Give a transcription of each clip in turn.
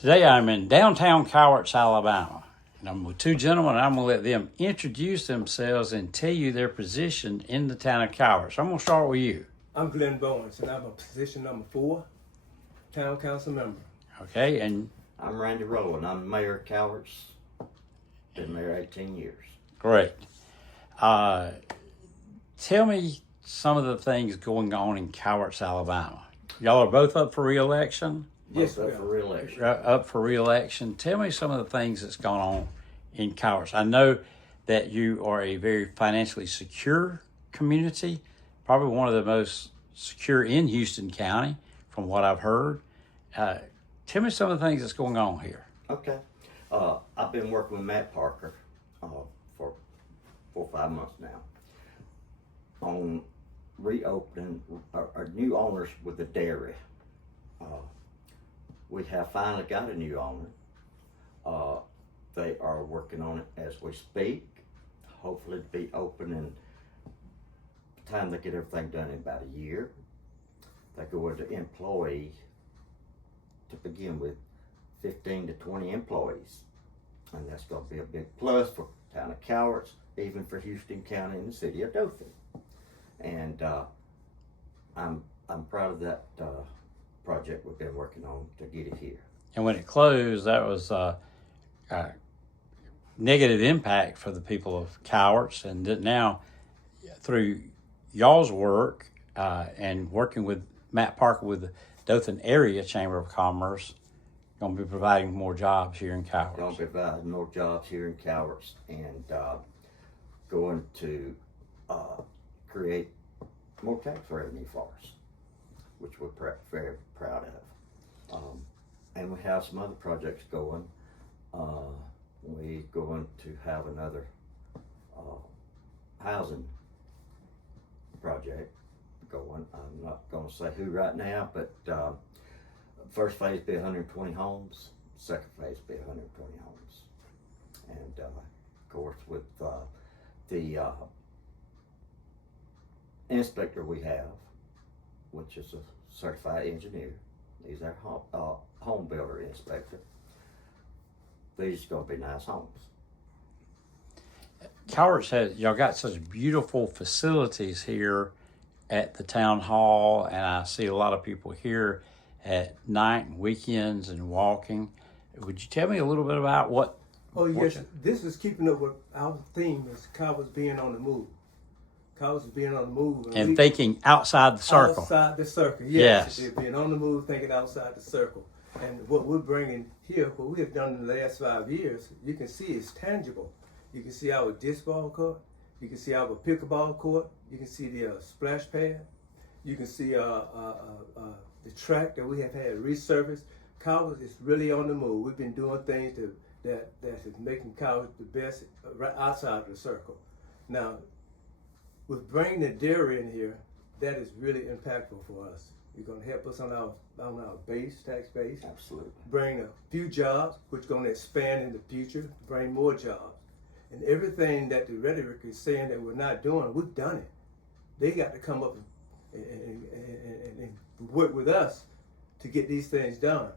Today I'm in downtown Cowarts, Alabama, and I'm with two gentlemen, and I'm going to let them introduce themselves and tell you their position in the town of Cowarts. I'm going to start with you. I'm Glenn Bowens, and I'm a position number 4, town council member. Okay, and I'm Randy Rowland. I'm mayor of Cowarts. Been mayor 18 years. great. Tell me some of the things going on in Cowarts, Alabama. Y'all are both up for re-election? Yes, Both we up for are. re-election. Up for re-election. Tell me some of the things that's going on in Cowarts. I know that you are a very financially secure community, probably one of the most secure in Houston County, from what I've heard. Tell me some of the things that's going on here. Okay. I've been working with Matt Parker for 4 or 5 months now on reopening our new owners with the dairy. We have finally got a new owner. They are working on it as we speak. Hopefully to be open in the time they get everything done in about a year. They go into employee to begin with 15 to 20 employees. And that's going to be a big plus for the town of Cowarts, even for Houston County and the city of Dothan. And I'm proud of that project we've been working on to get it here. And when it closed, that was a negative impact for the people of Cowarts. And that now, through y'all's work and working with Matt Parker with the Dothan Area Chamber of Commerce, going to be providing more jobs here in Cowarts. Going to provide more jobs here in Cowarts and going to create more tax revenue for us, which we're very proud of. And we have some other projects going. We're going to have another housing project going. I'm not going to say who right now, but first phase be 120 homes, second phase be 120 homes. And of course with the inspector we have, which is a certified engineer, he's our home builder inspector. These are going to be nice homes. Cowarts y'all got such beautiful facilities here at the town hall, and I see a lot of people here at night and weekends and walking. Would you tell me a little bit about what? Oh, yes, this is keeping up with our theme is Cowarts being on the move. Cowarts being on the move. And thinking outside the circle. Outside the circle, Yes. yes. Being on the move, thinking outside the circle. And what we're bringing here, what we have done in the last 5 years, you can see is tangible. You can see our disc ball court. You can see our pickleball court. You can see the splash pad. You can see the track that we have had resurfaced. Cowarts is really on the move. We've been doing things that is making Cowarts the best right outside of the circle. Now, with bringing the dairy in here, that is really impactful for us. You're going to help us on our tax base. Absolutely. Bring a few jobs, which are going to expand in the future, bring more jobs. And everything that the rhetoric is saying that we're not doing, we've done it. They got to come up and work with us to get these things done.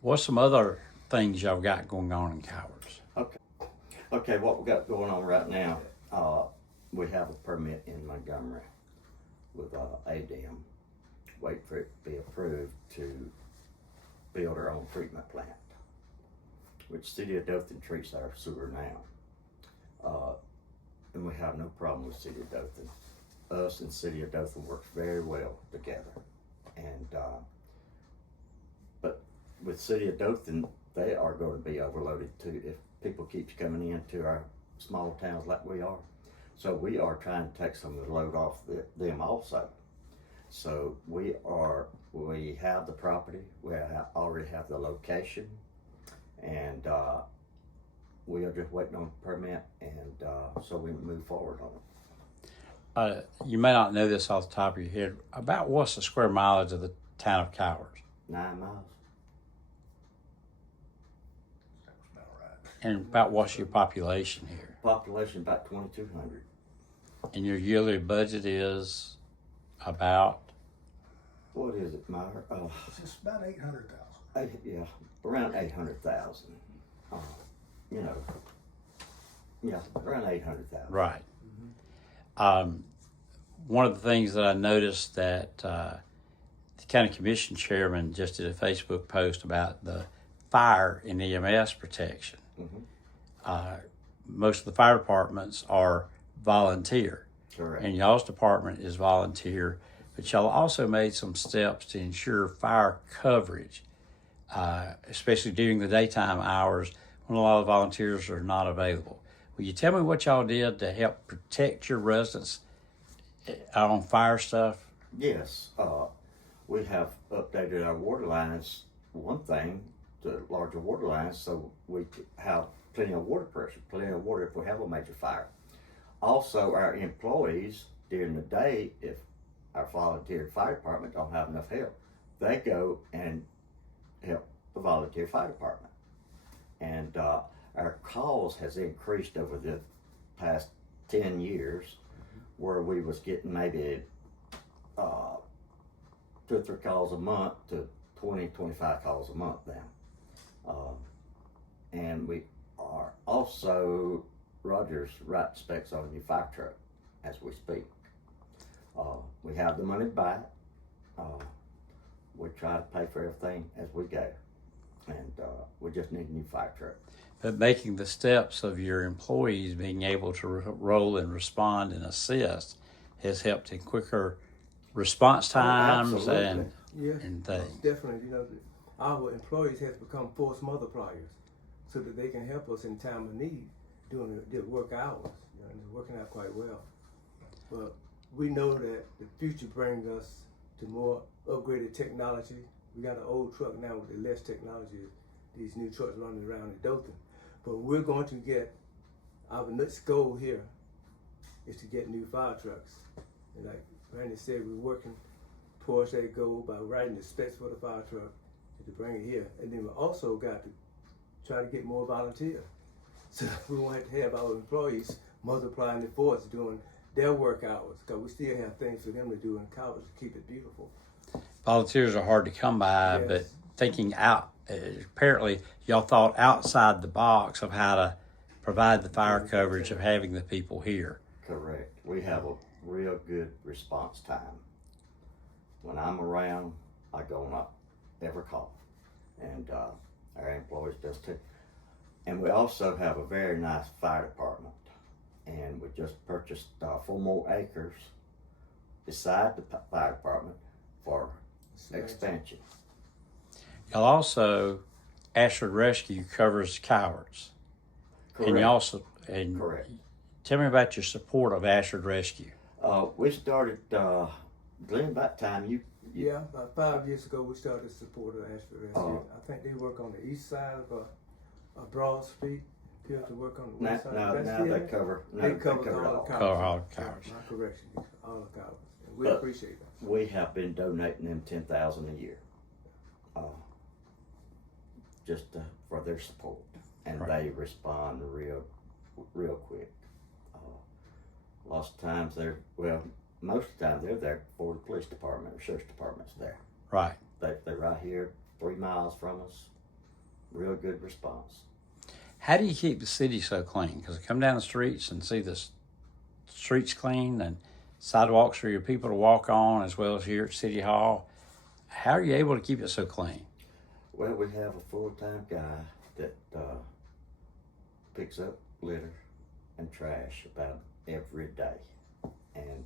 What's some other things y'all got going on in Cowarts? Okay, what we got going on right now, we have a permit in Montgomery with ADM, wait for it to be approved to build our own treatment plant, which City of Dothan treats our sewer now. And we have no problem with City of Dothan. Us and City of Dothan works very well together. And but with City of Dothan, they are going to be overloaded too if people keep coming into our small towns like we are. So we are trying to take some of the load off them also. So we have the property, we already have the location, and we are just waiting on the permit, and so we can move forward on it. You may not know this off the top of your head. About what's the square mileage of the town of Cowarts? 9 miles. And about what's your population here? Population about 2,200. And your yearly budget is about? What is it, Meyer? It's about 800,000. Yeah, around 800,000. You know, yeah, around 800,000. Right. One of the things that I noticed that the county commission chairman just did a Facebook post about the fire and EMS protection. Most of the fire departments are volunteer, Correct. and y'all's department is volunteer, but y'all also made some steps to ensure fire coverage, especially during the daytime hours when a lot of volunteers are not available. Will you tell me what y'all did to help protect your residents on fire stuff? Yes, we have updated our water lines. One thing, the larger water lines, so we have plenty of water pressure, plenty of water if we have a major fire. Also, our employees during the day, if our volunteer fire department don't have enough help, they go and help the volunteer fire department. And our calls has increased over the past 10 years, where we was getting maybe 2 or 3 calls a month to 20, 25 calls a month now. And we are also, Rogers writing specs on a new fire truck as we speak. We have the money to buy it. We try to pay for everything as we go. And we just need a new fire truck. But making the steps of your employees being able to roll and respond and assist has helped in quicker response times absolutely. and things. Definitely, our employees have become force multipliers so that they can help us in time of need during their work hours. And they're working out quite well. But we know that the future brings us to more upgraded technology. We got an old truck now with the less technology, these new trucks running around in Dothan. But we're going to get, our next goal here is to get new fire trucks. And like Randy said, we're working towards that goal by writing the specs for the fire truck to bring it here. And then we also got to try to get more volunteers. So that we won't have to have our employees multiplying the force doing their work hours, because we still have things for them to do in college to keep it beautiful. Volunteers are hard to come by, Yes. but thinking out, apparently y'all thought outside the box of how to provide the fire coverage of having the people here. Correct. We have a real good response time. When I'm around, I go on up every call. And our employees does too. And we also have a very nice fire department. And we just purchased 4 more acres beside the fire department for expansion. Y'all also, Ashford Rescue covers Cowarts. Correct. And you also, Correct. Tell me about your support of Ashford Rescue. We started, Glenn, about time you Yeah, about 5 years ago we started to support the Ashford Rescue. I think they work on the east side of Broad Street. Appear to work on the west side. now they cover They cover it all all. the Cover Cowarts. all the Cowarts. My correction, all the Cowarts. And we But- appreciate that. We have been donating them $10,000 a year, just for their support, and Right. they respond real quick. Lots of times most of the time they're there for the police department or sheriff's department's there. Right. They're right here, 3 miles from us. Real good response. How do you keep the city so clean? Because I come down the streets and see the streets clean and sidewalks for your people to walk on, as well as here at City Hall. How are you able to keep it so clean? Well, we have a full-time guy that picks up litter and trash about every day. And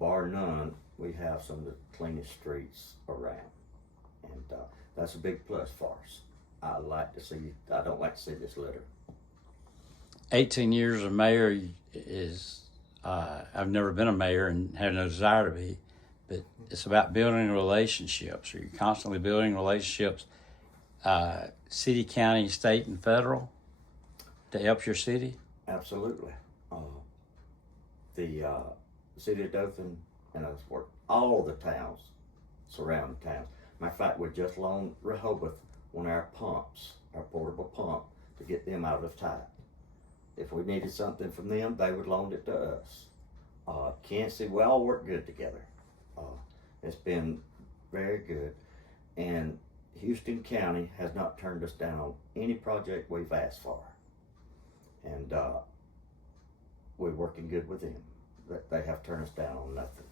bar none, we have some of the cleanest streets around. And that's a big plus for us. I don't like to see this litter. 18 years of mayor is, I've never been a mayor and have no desire to be, but it's about building relationships. Are you constantly building relationships, city, county, state, and federal, to help your city? Absolutely. The city of Dothan and us work all the towns, surrounding towns. Matter of fact, we just loaned Rehoboth one of our pumps, our portable pump, to get them out of tight. If we needed something from them, they would loan it to us. Kansas, we all work good together. It's been very good. And Houston County has not turned us down on any project we've asked for. And we're working good with them. They have turned us down on nothing.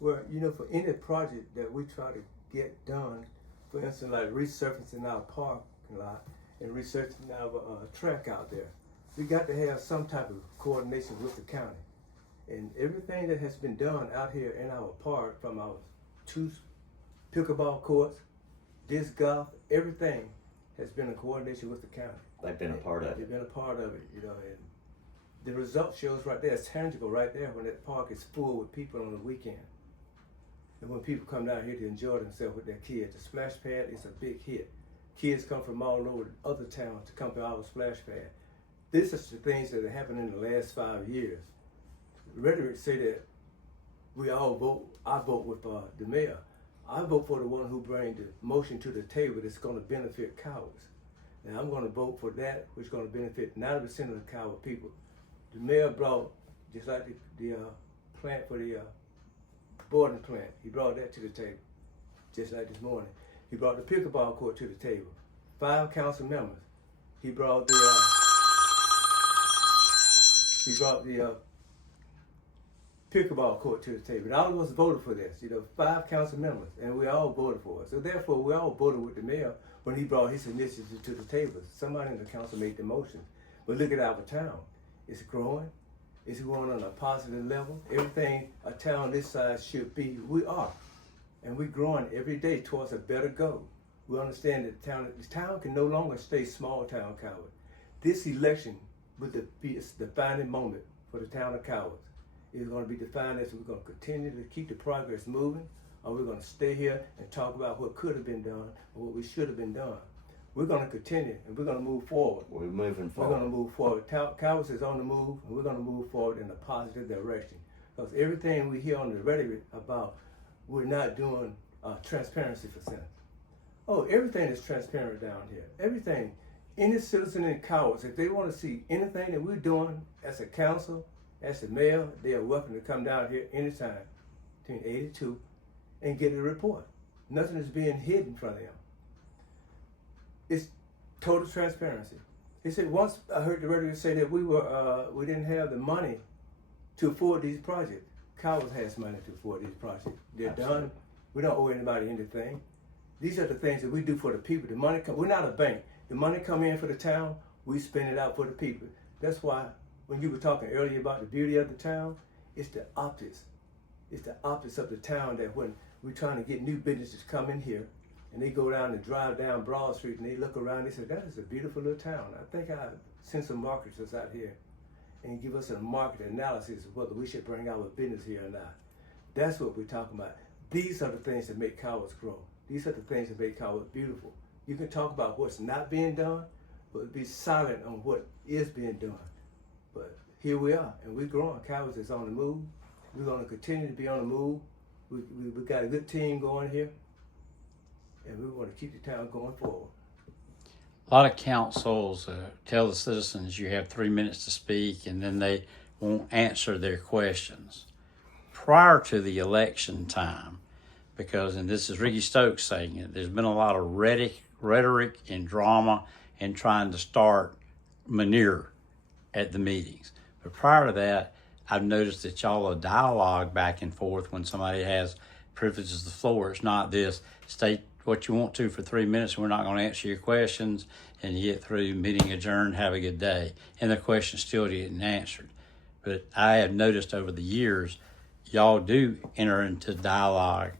Well, you know, for any project that we try to get done, for instance, like resurfacing our parking lot and resurfacing our track out there, we got to have some type of coordination with the county. And everything that has been done out here in our park, from our 2 pickleball courts, disc golf, everything has been in coordination with the county. They've been a part of They've it. been a part of it, you know, and the result shows right there. It's tangible right there when that park is full with people on the weekend. And when people come down here to enjoy themselves with their kids, the splash pad is a big hit. Kids come from all over other towns to come to our splash pad. This is the things that have happened in the last 5 years. Rhetoric say that we all vote. I vote with the mayor. I vote for the one who brings the motion to the table that's going to benefit Cowarts. And I'm going to vote for that which is going to benefit 90% of the Coward people. The mayor brought, just like the plant for the boarding plant, he brought that to the table, just like this morning. He brought the pickleball court to the table. 5 council members. He brought the pickleball court to the table. And all of us voted for this, you know, 5 council members, and we all voted for it. So therefore, we all voted with the mayor when he brought his initiative to the table. Somebody in the council made the motion. But look at our town. It's growing. It's growing on a positive level. Everything a town this size should be, we are. And we're growing every day towards a better goal. We understand that the town can no longer stay small town Coward. This election will be a defining moment for the town of Cowarts. It's going to be defined as we're going to continue to keep the progress moving, or we're going to stay here and talk about what could have been done or what we should have been done. We're going to continue and we're going to move forward. We're moving We're forward. going to move forward. Cowarts is on the move, and we're going to move forward in a positive direction. Because everything we hear on the rhetoric about we're not doing transparency for Senate. Oh, everything is transparent down here. Everything. Any citizen in Cowarts, if they want to see anything that we're doing as a council, as the mayor, they are welcome to come down here anytime between 8 and 2 and get a report. Nothing is being hidden from them. It's total transparency. He said once I heard the rhetoric say that we didn't have the money to afford these projects. Cowarts has money to afford these projects. They're Absolutely. done. We don't owe anybody anything. These are the things that we do for the people. The money we're not a bank. The money come in for the town, we spend it out for the people. That's why when you were talking earlier about the beauty of the town, it's the optics. It's the optics of the town that when we're trying to get new businesses to come in here, and they go down and drive down Broad Street and they look around, they say, that is a beautiful little town. I think I send some marketers out here and give us a market analysis of whether we should bring our business here or not. That's what we're talking about. These are the things that make Cowarts grow. These are the things that make Cowarts beautiful. You can talk about what's not being done, but be silent on what is being done. But here we are, and we're growing. Cowarts is on the move. We're going to continue to be on the move. We got a good team going here, and we want to keep the town going forward. A lot of councils tell the citizens you have 3 minutes to speak, and then they won't answer their questions. Prior to the election time, because, and this is Ricky Stokes saying it, there's been a lot of rhetoric and drama and trying to start manure at the meetings. But prior to that, I've noticed that y'all are dialogue back and forth when somebody has privileges of the floor. It's not this, state what you want to for 3 minutes, and we're not going to answer your questions, and you get through, meeting adjourned, have a good day. And the question still getting answered. But I have noticed over the years, y'all do enter into dialogue,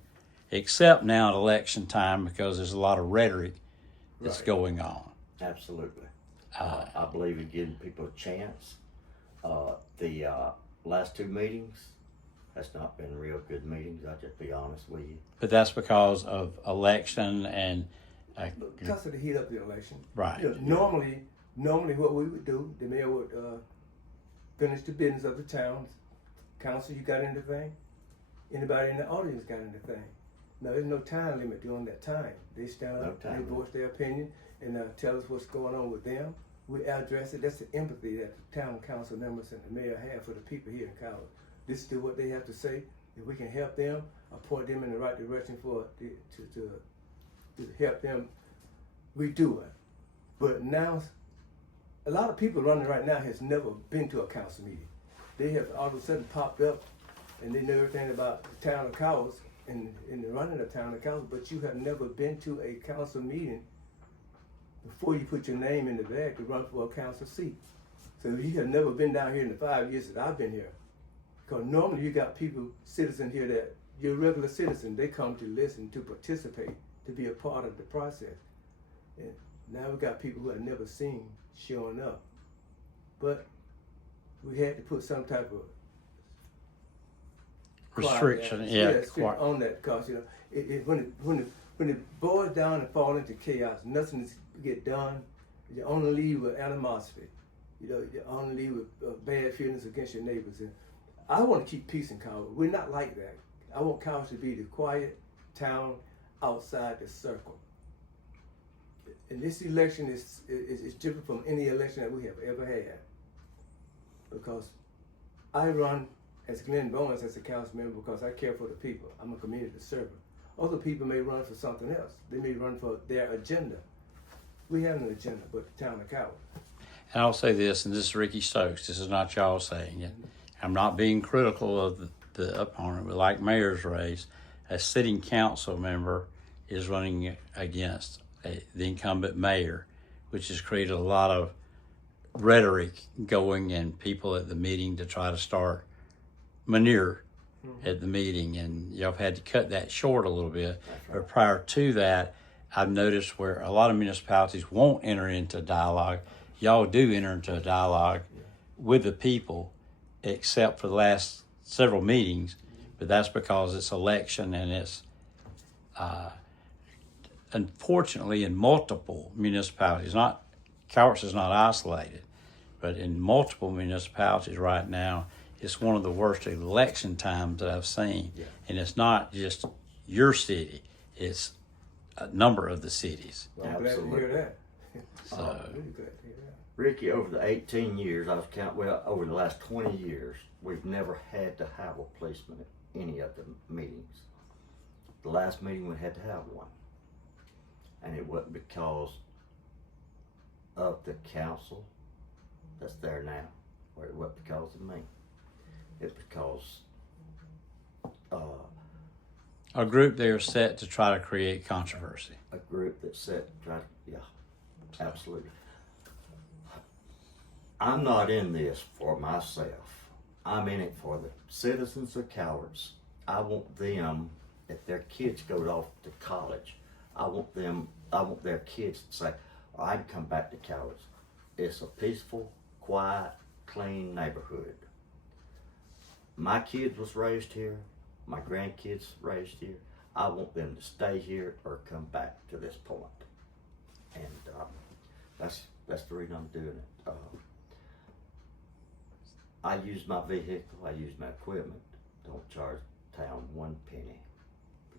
except now at election time because there's a lot of rhetoric that's Right. going on. Absolutely. I believe in giving people a chance. The last 2 meetings has not been real good meetings. I'll just be honest with you. But that's because of election and Because of the heat of the election. right. You know, normally what we would do, the mayor would finish the business of the town. Council, you got anything? Anybody in the audience got anything? No, there's no time limit during that time. They stand No up, time they limit. voice their opinion, and tell us what's going on with them. We address it. That's the empathy that the town council members and the mayor have for the people here in Coward. Listen to what they have to say. If we can help them or point them in the right direction to to help them redo it. But now, a lot of people running right now has never been to a council meeting. They have all of a sudden popped up and they know everything about the town of Cowarts and the running of town of Cowarts, but you have never been to a council meeting before you put your name in the bag to run for a council seat. So you have never been down here in the 5 years that I've been here. Because normally you got people, citizens here that, you're a regular citizen, they come to listen, to participate, to be a part of the process. And now we got people who have never seen showing up. But we had to put some type of restriction, on that, because you know, when it boils down and falls into chaos, nothing get done. You only leave with animosity. You know, you only leave with bad feelings against your neighbors. And I want to keep peace in Cowarts. We're not like that. I want Cowarts to be the quiet town outside the circle. And this election is different from any election that we have ever had. Because I run as Glenn Bowens as a council member because I care for the people. I'm a community server. Other people may run for something else. They may run for their agenda. We have an agenda, but the town of Cowarts. And I'll say this, and this is Ricky Stokes, this is not y'all saying it. I'm not being critical of the opponent, but like mayor's race, a sitting council member is running against the incumbent mayor, which has created a lot of rhetoric going and people at the meeting to try to start manure at the meeting, and y'all have had to cut that short a little bit. But prior to that, I've noticed where a lot of municipalities won't enter into dialogue. Y'all do enter into a dialogue with the people, except for the last several meetings, but that's because it's election and it's unfortunately in multiple municipalities, Cowarts is not isolated, but in multiple municipalities right now, it's one of the worst election times that I've seen. Yeah. And it's not just your city, it's a number of the cities. Well, I'm glad to hear that. So, really glad to hear that. Ricky, over the 18 years, over the last 20 years, we've never had to have a policeman at any of the meetings. The last meeting we had to have one. And it wasn't because of the council that's there now, or it wasn't because of me. It's because a group there set to try to create controversy. A group that's set to try to, yeah, absolutely. I'm not in this for myself. I'm in it for the citizens of Cowarts. I want them, if their kids go off to college, I want their kids to say, I can come back to Cowarts. It's a peaceful, quiet, clean neighborhood. My kids was raised here. My grandkids raised here. I want them to stay here or come back to this point. And that's the reason I'm doing it. I use my vehicle, I use my equipment. Don't charge town 1 penny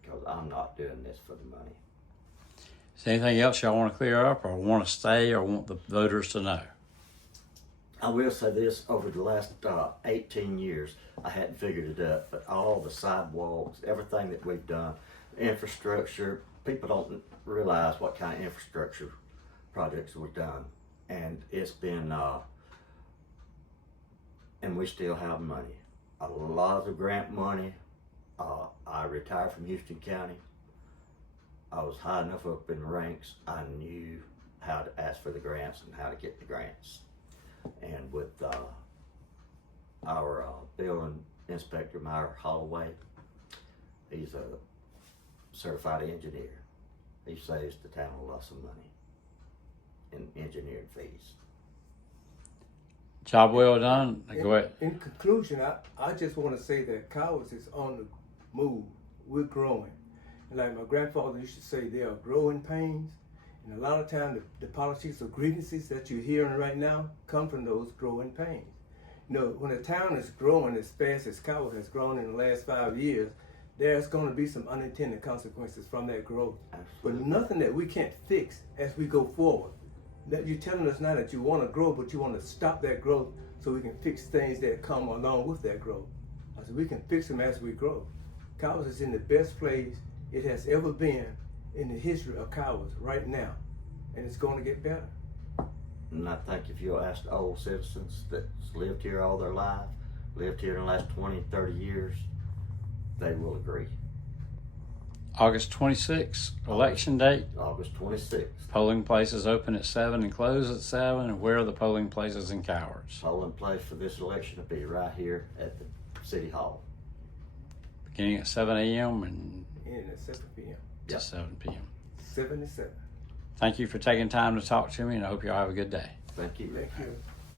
because I'm not doing this for the money. Is there anything else y'all want to clear up or want to stay or want the voters to know? I will say this, over the last 18 years, I hadn't figured it out, but all the sidewalks, everything that we've done, infrastructure, people don't realize what kind of infrastructure projects we've done. And it's been, and we still have money. A lot of the grant money, I retired from Houston County. I was high enough up in the ranks, I knew how to ask for the grants and how to get the grants. And with our building inspector, Myra Holloway, he's a certified engineer. He saves the town a lot of money in engineering fees. Job well done. Go ahead. In conclusion, I just want to say that Cowarts is on the move. We're growing. And like my grandfather used to say, there are growing pains. And a lot of times the politics or grievances that you're hearing right now come from those growing pains. You know, when a town is growing as fast as Cowarts has grown in the last 5 years, there's going to be some unintended consequences from that growth. Absolutely. But nothing that we can't fix as we go forward. That you're telling us now that you want to grow, but you want to stop that growth so we can fix things that come along with that growth. I said we can fix them as we grow. Cowarts is in the best place it has ever been in the history of Cowarts right now, and it's going to get better. And I think if you ask old citizens that's lived here all their life, lived here in the last 20, 30 years, they will agree. August 26th, election date. August 26th. Polling places open at 7 and close at 7. And where are the polling places in Cowarts? Polling place for this election will be right here at the City Hall. Beginning at 7 a.m. and And at 7 p.m. to 7 p.m. 7 to 7. Thank you for taking time to talk to me, and I hope you all have a good day. Thank you. Thank you.